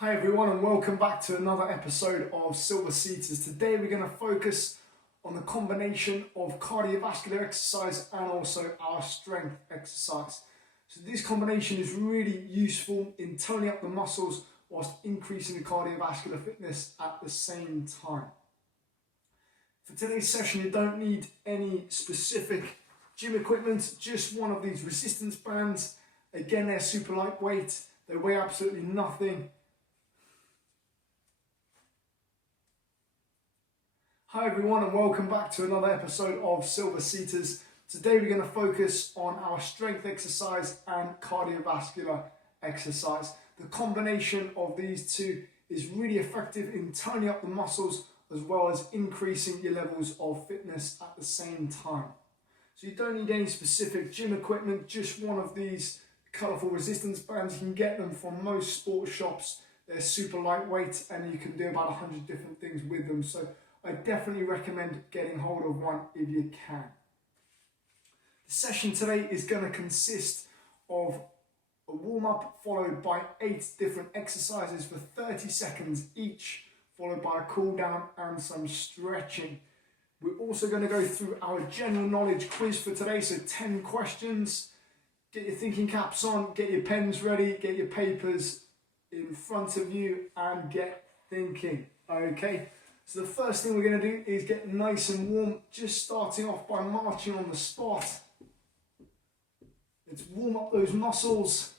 Hi everyone and welcome back to another episode of Silver Seaters. Today we're going to focus on the combination of cardiovascular exercise and also our strength exercise. So this combination is really useful in toning up the muscles whilst increasing the cardiovascular fitness at the same time. For today's session you don't need any specific gym equipment, just one of these resistance bands. Again, they're super lightweight, they weigh absolutely nothing. Hi everyone and welcome back to another episode of Silver Seaters. Today we're going to focus on our strength exercise and cardiovascular exercise. The combination of these two is really effective in toning up the muscles as well as increasing your levels of fitness at the same time. So you don't need any specific gym equipment, just one of these colourful resistance bands. You can get them from most sports shops. They're super lightweight and you can do about 100 different things with them. So I definitely recommend getting hold of one if you can. The session today is going to consist of a warm-up followed by 8 different exercises for 30 seconds each, followed by a cool down and some stretching. We're also going to go through our general knowledge quiz for today, so 10 questions. Get your thinking caps on, get your pens ready, get your papers in front of you and get thinking, okay? So the first thing we're going to do is get nice and warm, just starting off by marching on the spot. Let's warm up those muscles.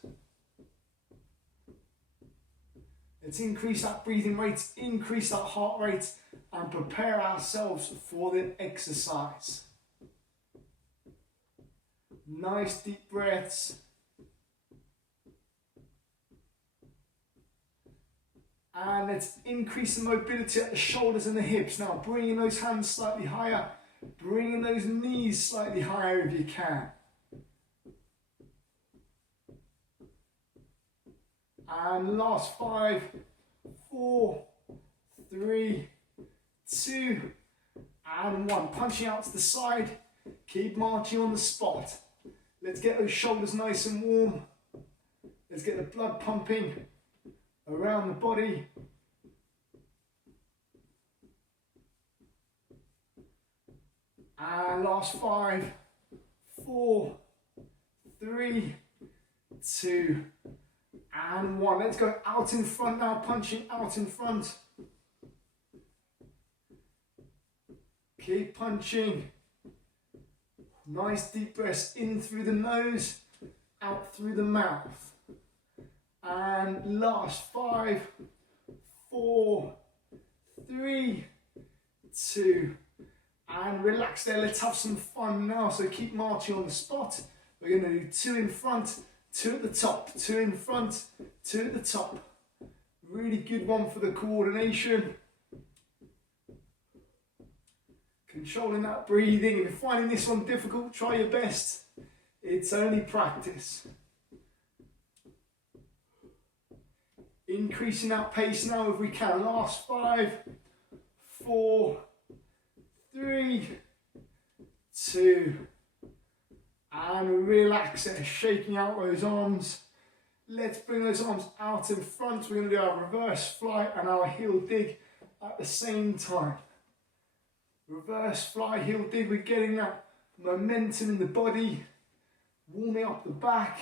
Let's increase that breathing rate, increase that heart rate, and prepare ourselves for the exercise. Nice deep breaths. And let's increase the mobility at the shoulders and the hips. Now bringing those hands slightly higher, bringing those knees slightly higher if you can. And last 5, 4, 3, 2, and 1. Punching out to the side, keep marching on the spot. Let's get those shoulders nice and warm. Let's get the blood pumping around the body. And last 5, 4, 3, 2, and 1. Let's go out in front now, punching out in front. Keep punching. Nice deep breaths in through the nose, out through the mouth. And last 5, 4, 3, 2, and relax there. Let's have some fun now. So keep marching on the spot. We're going to do 2 in front, 2 at the top, 2 in front, 2 at the top. Really good one for the coordination. Controlling that breathing. If you're finding this one difficult, try your best. It's only practice. Increasing that pace now if we can. Last 5, 4, 3, 2, and relax it, shaking out those arms. Let's bring those arms out in front. We're going to do our reverse fly and our heel dig at the same time. Reverse fly, heel dig. We're getting that momentum in the body, warming up the back,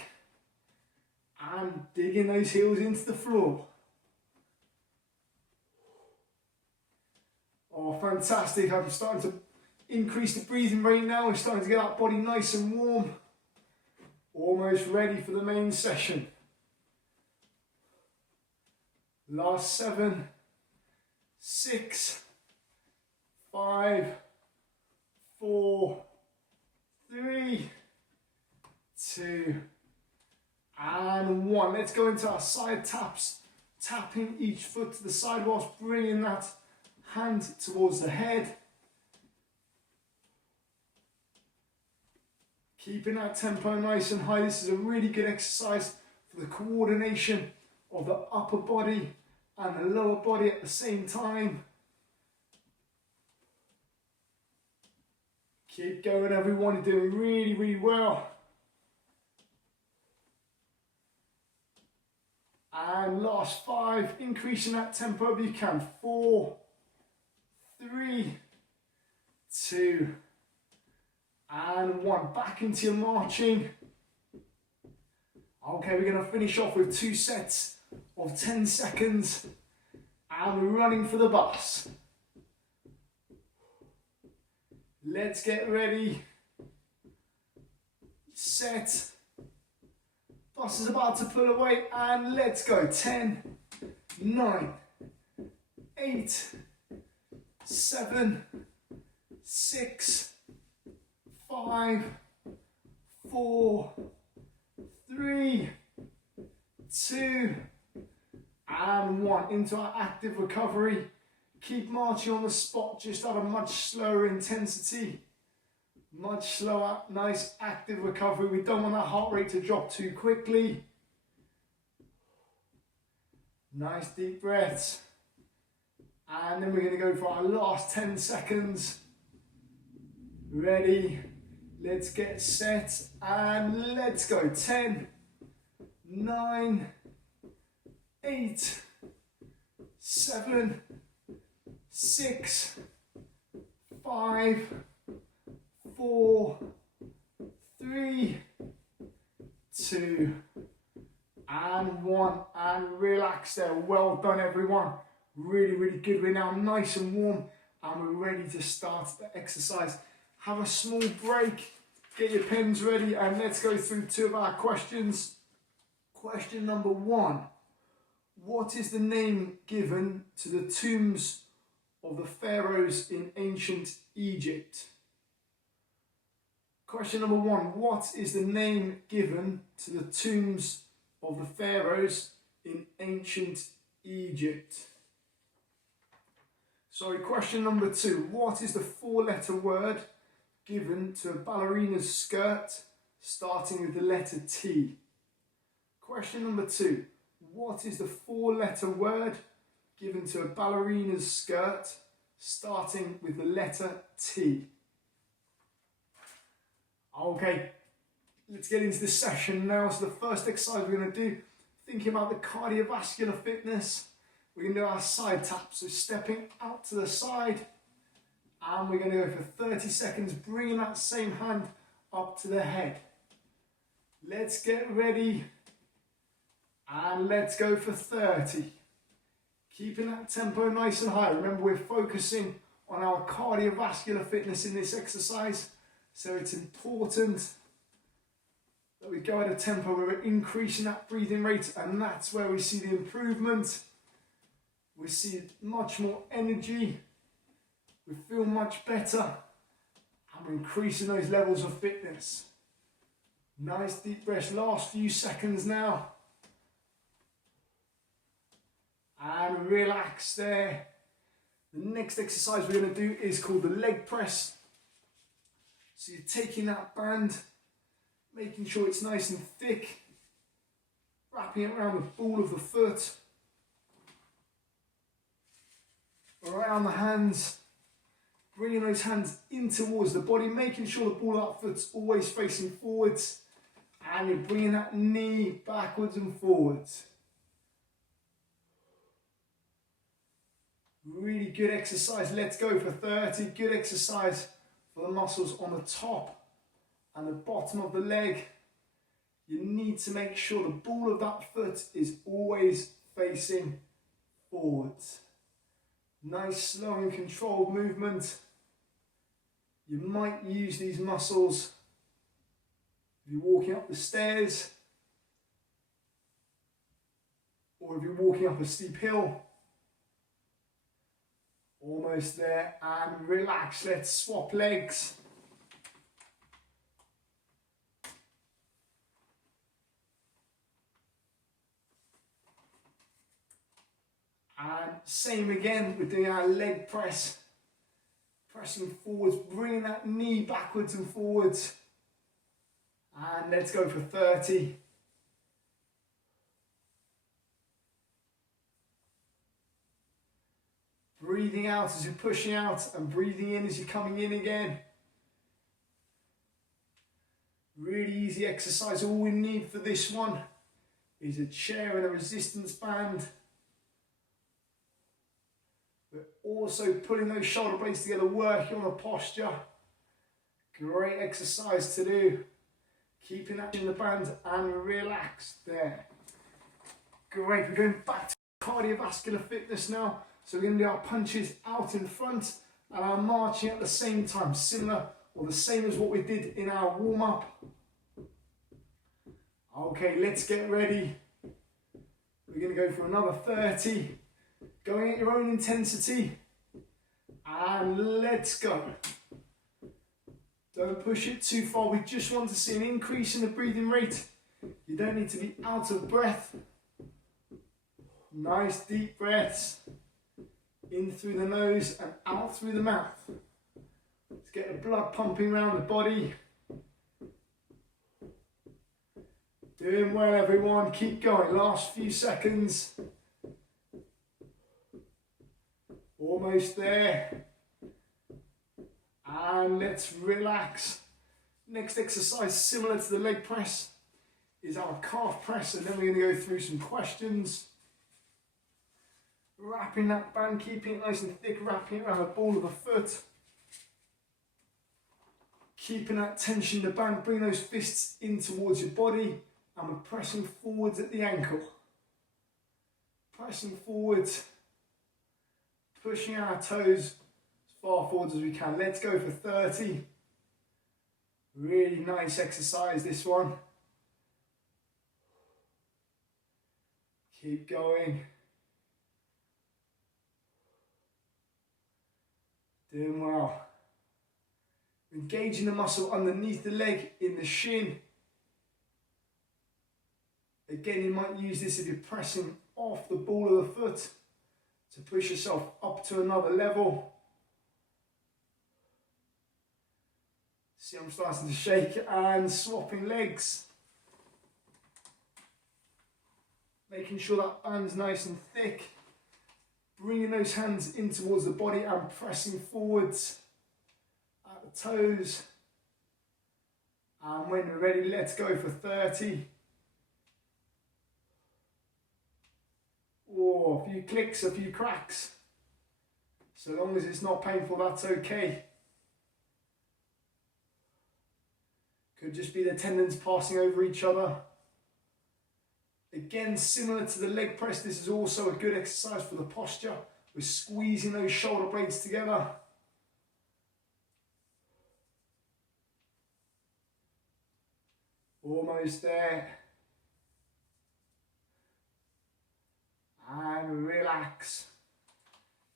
and digging those heels into the floor. Oh, fantastic. I'm starting to increase the breathing rate now. We're starting to get that body nice and warm. Almost ready for the main session. Last 7, 6, 5, 4, 3, 2, and 1. Let's go into our side taps, tapping each foot to the side whilst bringing that hand towards the head. Keeping that tempo nice and high. This is a really good exercise for the coordination of the upper body and the lower body at the same time. Keep going everyone, you're doing really, really well. And last 5, increasing that tempo if you can. 4, 3, 2, and 1. Back into your marching. Okay, we're going to finish off with 2 sets of 10 seconds. And we're running for the bus. Let's get ready. Set. Bus is about to pull away and let's go. 10, 9, 8, 7, 6, 5, 4, 3, 2, and 1. Into our active recovery. Keep marching on the spot, just at a much slower intensity. Much slower, nice active recovery. We don't want our heart rate to drop too quickly. Nice deep breaths. And then we're going to go for our last 10 seconds. Ready? Let's get set and let's go. 10, 9, 8, 7, 6, 5, 4, 3, 2, and 1. And relax there. Well done, everyone. Really, really good. We're now nice and warm and we're ready to start the exercise. Have a small break. Get your pens ready and let's go through 2 of our questions. Question number 1. What is the name given to the tombs of the pharaohs in ancient Egypt? Question number 1. What is the name given to the tombs of the pharaohs in ancient Egypt? Sorry, question number 2. What is the 4-letter word given to a ballerina's skirt starting with the letter T? Question number 2. What is the 4-letter word given to a ballerina's skirt starting with the letter T? Okay, let's get into this session now. So the first exercise we're going to do, thinking about the cardiovascular fitness, we're going to do our side taps. So stepping out to the side, and we're going to go for 30 seconds, bringing that same hand up to the head. Let's get ready, and let's go for 30. Keeping that tempo nice and high. Remember, we're focusing on our cardiovascular fitness in this exercise. So it's important that we go at a tempo where we're increasing that breathing rate, and that's where we see the improvement. We see much more energy, we feel much better, and we're increasing those levels of fitness. Nice deep breaths, last few seconds now. And relax there. The next exercise we're going to do is called the leg press. So you're taking that band, making sure it's nice and thick, wrapping it around the ball of the foot, around the hands, bringing those hands in towards the body, making sure the ball of that foot's always facing forwards, and you're bringing that knee backwards and forwards. Really good exercise. Let's go for 30. Good exercise for the muscles on the top and the bottom of the leg. You need to make sure the ball of that foot is always facing forwards. Nice, slow and controlled movement. You might use these muscles if you're walking up the stairs, or if you're walking up a steep hill. Almost there, and relax. Let's swap legs. And same again, we're doing our leg press. Pressing forwards, bringing that knee backwards and forwards. And let's go for 30. Breathing out as you're pushing out and breathing in as you're coming in again. Really easy exercise. All we need for this one is a chair and a resistance band. We're also putting those shoulder blades together, working on a posture. Great exercise to do. Keeping that in the band and relax there. Great, we're going back to cardiovascular fitness now. So we're going to do our punches out in front and our marching at the same time, similar or the same as what we did in our warm-up. Okay, let's get ready. We're going to go for another 30, going at your own intensity, and let's go. Don't push it too far. We just want to see an increase in the breathing rate. You don't need to be out of breath. Nice deep breaths. In through the nose and out through the mouth. Let's get the blood pumping around the body. Doing well, everyone. Keep going. Last few seconds. Almost there. And let's relax. Next exercise, similar to the leg press, is our calf press, and then we're going to go through some questions. Wrapping that band, keeping it nice and thick, wrapping it around the ball of the foot. Keeping that tension in the band, bring those fists in towards your body, and we're pressing forwards at the ankle. Pressing forwards, pushing our toes as far forwards as we can. Let's go for 30. Really nice exercise, this one. Keep going. Doing well. Engaging the muscle underneath the leg in the shin. Again, you might use this if you're pressing off the ball of the foot to push yourself up to another level. See, I'm starting to shake and swapping legs. Making sure that band's nice and thick. Bringing those hands in towards the body and pressing forwards at the toes. And when we're ready, let's go for 30. Oh, a few clicks, a few cracks. So long as it's not painful, that's okay. Could just be the tendons passing over each other. Again, similar to the leg press, this is also a good exercise for the posture. We're squeezing those shoulder blades together. Almost there. And relax.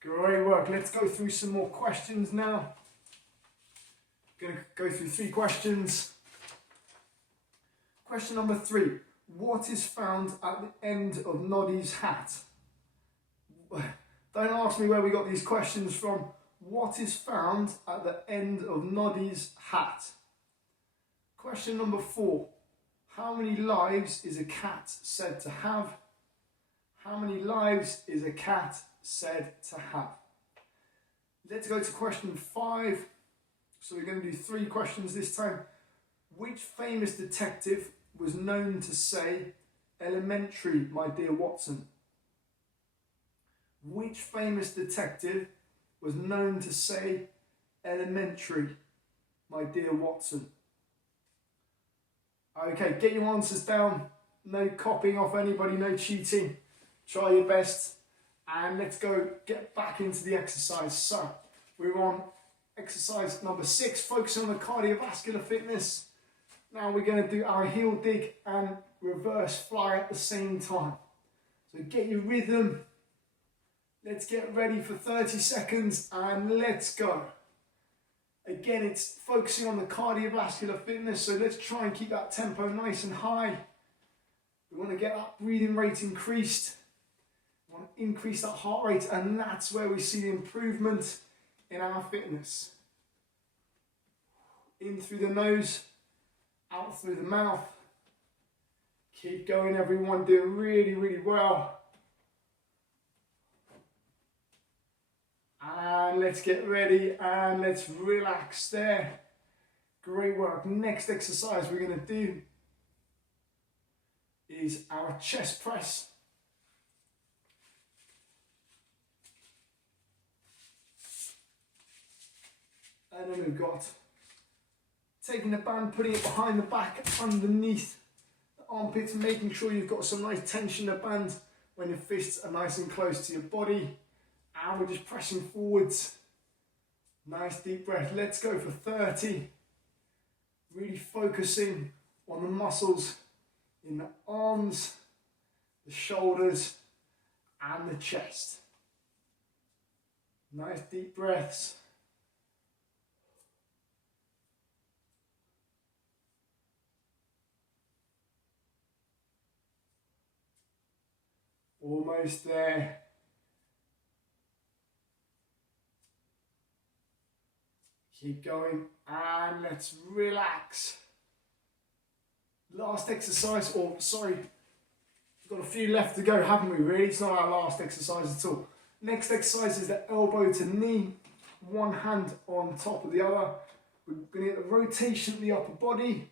Great work. Let's go through some more questions now. Going to go through 3 questions. Question number 3. What is found at the end of Noddy's hat? Don't ask me where we got these questions from. What is found at the end of Noddy's hat? Question number 4. How many lives is a cat said to have? How many lives is a cat said to have? Let's go to question 5. So we're going to do 3 questions this time. Which famous detective was known to say, "Elementary, my dear Watson"? Which famous detective was known to say, "Elementary, my dear Watson"? Okay, get your answers down. No copying off anybody, no cheating. Try your best. And let's go get back into the exercise. So, we're on exercise number 6, focusing on the cardiovascular fitness. Now we're going to do our heel dig and reverse fly at the same time. So get your rhythm. Let's get ready for 30 seconds and let's go. Again, it's focusing on the cardiovascular fitness, so let's try and keep that tempo nice and high. We want to get that breathing rate increased. We want to increase that heart rate, and that's where we see the improvement in our fitness. In through the nose, out through the mouth. Keep going, everyone. Doing really, really well. And let's get ready and let's relax there. Great work. Next exercise we're going to do is our chest press. And then we've got taking the band, putting it behind the back, underneath the armpits, making sure you've got some nice tension in the band when your fists are nice and close to your body. And we're just pressing forwards. Nice deep breath. Let's go for 30. Really focusing on the muscles in the arms, the shoulders, and the chest. Nice deep breaths. Almost there. Keep going and let's relax. Last exercise, or sorry, we've got a few left to go, haven't we really? It's not our last exercise at all. Next exercise is the elbow to knee, one hand on top of the other. We're going to get the rotation of the upper body,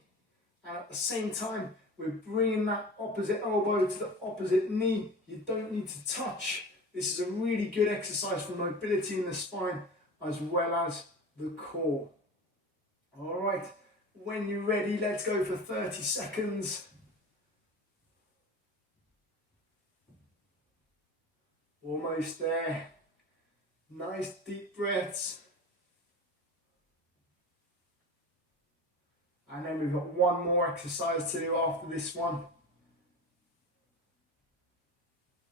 and at the same time, we're bringing that opposite elbow to the opposite knee. You don't need to touch. This is a really good exercise for mobility in the spine as well as the core. All right, when you're ready, let's go for 30 seconds. Almost there. Nice deep breaths. And then we've got one more exercise to do after this one.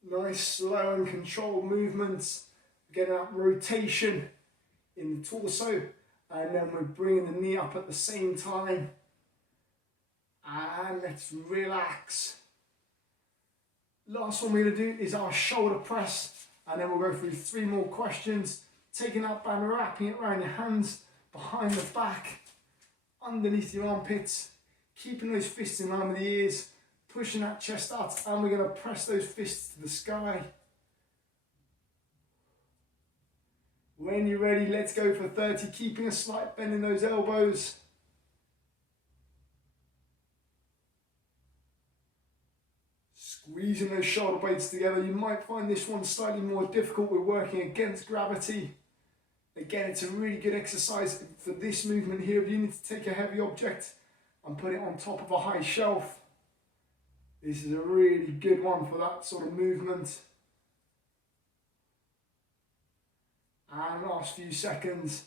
Nice slow and controlled movements. Getting that rotation in the torso. And then we're bringing the knee up at the same time. And let's relax. Last one we're going to do is our shoulder press. And then we'll go through 3 more questions. Taking that band, wrapping it around your hands, behind the back, underneath your armpits, keeping those fists in line with the ears, pushing that chest out, and we're going to press those fists to the sky. When you're ready, let's go for 30, keeping a slight bend in those elbows. Squeezing those shoulder blades together. You might find this one slightly more difficult. We're working against gravity. Again, it's a really good exercise for this movement here. If you need to take a heavy object and put it on top of a high shelf, this is a really good one for that sort of movement. And last few seconds,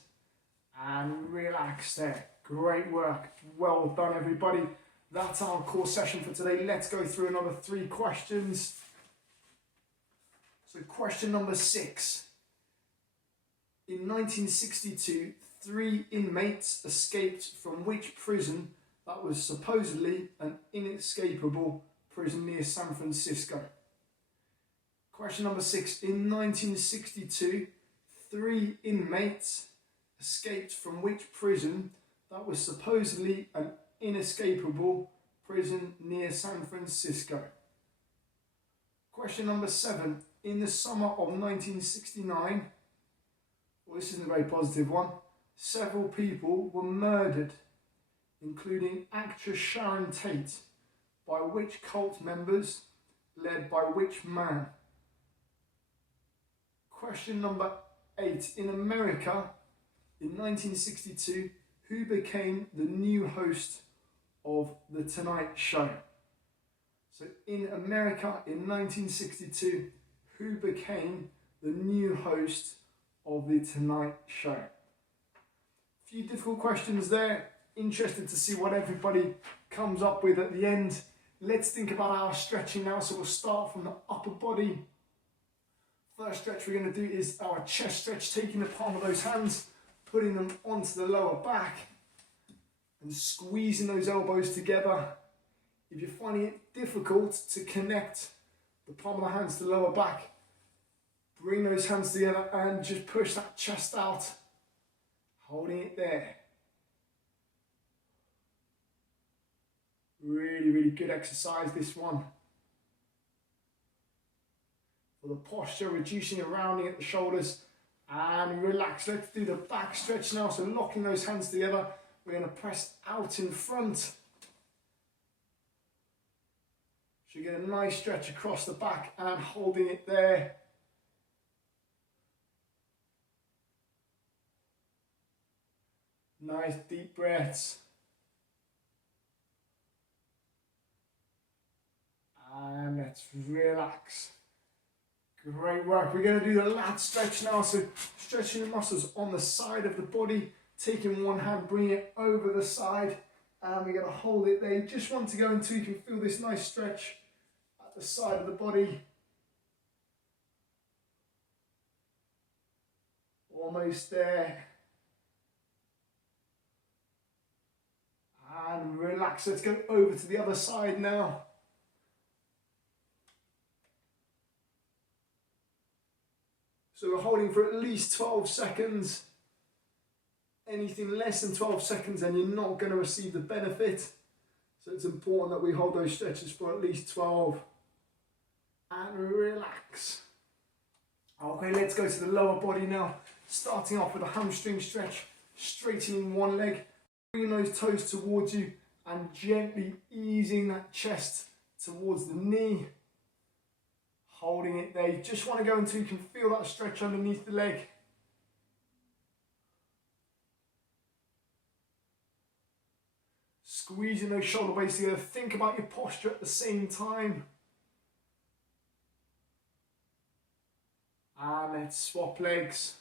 and relax there. Great work. Well done, everybody. That's our core session for today. Let's go through another 3 questions. So question number 6. In 1962, 3 inmates escaped from which prison that was supposedly an inescapable prison near San Francisco? Question number 6. In 1962, 3 inmates escaped from which prison that was supposedly an inescapable prison near San Francisco? Question number 7. In the summer of 1969, well, this isn't a very positive one, several people were murdered, including actress Sharon Tate, by which cult members, led by which man? Question number 8. In America, in 1962, who became the new host of The Tonight Show? So in America, in 1962, who became the new host of The Tonight Show? A few difficult questions there. Interested to see what everybody comes up with at the end. Let's think about our stretching now. So we'll start from the upper body. First stretch we're going to do is our chest stretch, taking the palm of those hands, putting them onto the lower back and squeezing those elbows together. If you're finding it difficult to connect the palm of the hands to the lower back, bring those hands together and just push that chest out, holding it there. Really, really good exercise, this one. For the posture, reducing and rounding at the shoulders, and relax. Let's do the back stretch now. So locking those hands together, we're going to press out in front. So you get a nice stretch across the back and holding it there. Nice deep breaths. And let's relax. Great work. We're going to do the lat stretch now. So stretching the muscles on the side of the body, taking one hand, bring it over the side, and we're going to hold it there. You just want to go until you can feel this nice stretch at the side of the body. Almost there. And relax. Let's go over to the other side now. So we're holding for at least 12 seconds. Anything less than 12 seconds and you're not going to receive the benefit. So it's important that we hold those stretches for at least 12. And relax. Okay, let's go to the lower body now. Starting off with a hamstring stretch. Straightening one leg. Bringing those toes towards you and gently easing that chest towards the knee. Holding it there. You just want to go until you can feel that stretch underneath the leg. Squeezing those shoulder blades together. Think about your posture at the same time. And let's swap legs.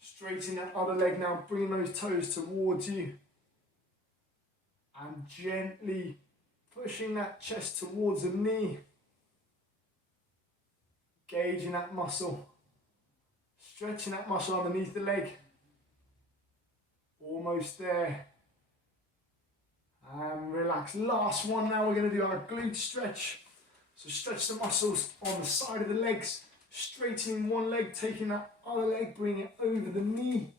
Straighten that other leg now. Bringing those toes towards you. And gently pushing that chest towards the knee. Gauging that muscle. Stretching that muscle underneath the leg. Almost there. And relax. Last one now. We're going to do our glute stretch. So stretch the muscles on the side of the legs. Straightening one leg. Taking that other leg. Bringing it over the knee.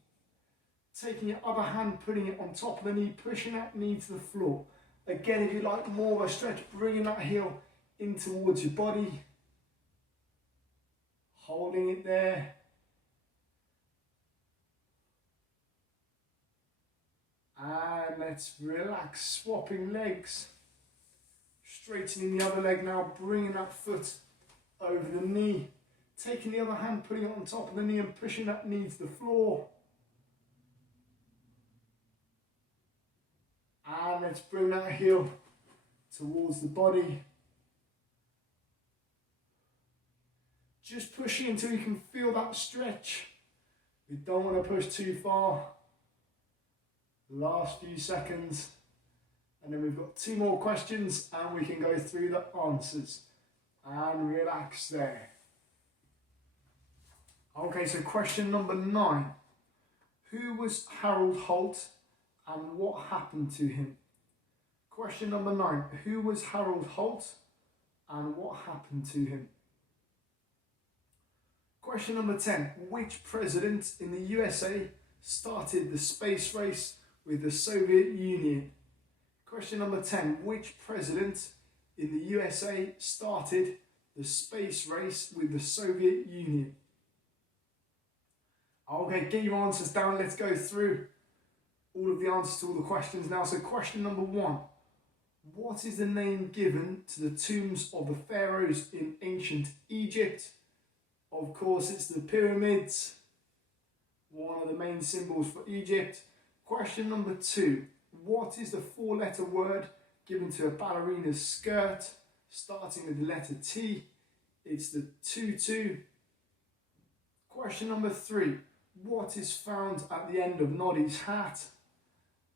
Taking your other hand. Putting it on top of the knee. Pushing that knee to the floor. Again, if you like more of a stretch, bringing that heel in towards your body. Holding it there. And let's relax, swapping legs. Straightening the other leg now, bringing that foot over the knee. Taking the other hand, putting it on top of the knee and pushing that knee to the floor. And let's bring that heel towards the body. Just pushing until you can feel that stretch. You don't want to push too far. Last few seconds. And then we've got 2 more questions and we can go through the answers. And relax there. Okay, so question number 9. Who was Harold Holt and what happened to him? Question number 9. Who was Harold Holt and what happened to him? Question number 10. Which president in the USA started the space race with the Soviet Union? Question number 10. Which president in the USA started the space race with the Soviet Union? Okay, get your answers down. Let's go through all of the answers to all the questions now. So question number 1. What is the name given to the tombs of the pharaohs in ancient Egypt? Of course, it's the pyramids, one of the main symbols for Egypt. Question number 2. What is the 4-letter word given to a ballerina's skirt, starting with the letter T? It's the tutu. Question number 3. What is found at the end of Noddy's hat?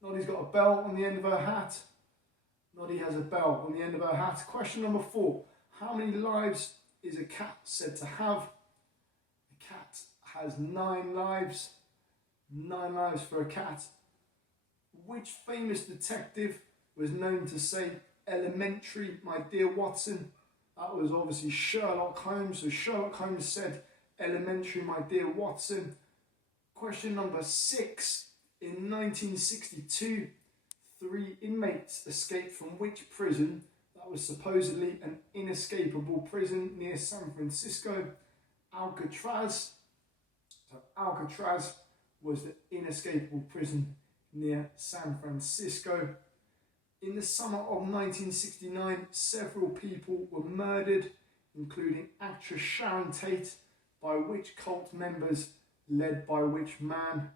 Noddy's got a bell on the end of her hat. Noddy has a bell on the end of her hat. Question number 4. How many lives is a cat said to have? A cat has 9 lives. 9 lives for a cat. Which famous detective was known to say, "Elementary, my dear Watson"? That was obviously Sherlock Holmes. So Sherlock Holmes said, "Elementary, my dear Watson." Question number 6. In 1962, 3 inmates escaped from which prison that was supposedly an inescapable prison near San Francisco? Alcatraz. So Alcatraz was the inescapable prison near San Francisco. In the summer of 1969, several people were murdered, including actress Sharon Tate, by which cult members led by which man?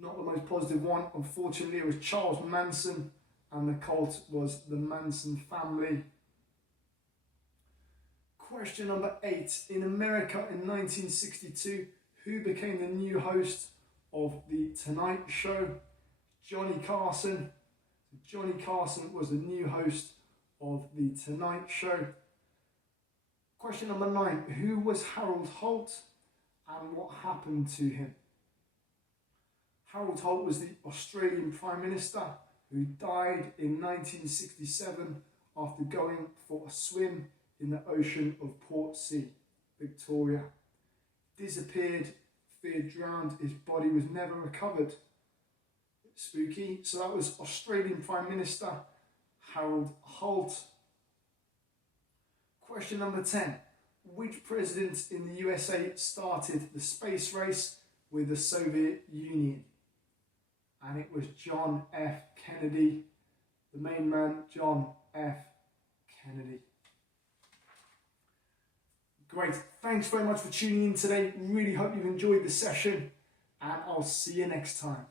Not the most positive one, unfortunately. It was Charles Manson, and the cult was the Manson family. Question number 8. In America in 1962, who became the new host of The Tonight Show? Johnny Carson. Johnny Carson was the new host of The Tonight Show. Question number 9. Who was Harold Holt and what happened to him? Harold Holt was the Australian Prime Minister who died in 1967 after going for a swim in the ocean of Portsea, Victoria. Disappeared, feared drowned, his body was never recovered. Spooky. So that was Australian Prime Minister Harold Holt. Question number 10. Which president in the USA started the space race with the Soviet Union? And it was John F. Kennedy, the main man, John F. Kennedy. Great. Thanks very much for tuning in today. Really hope you've enjoyed the session, and I'll see you next time.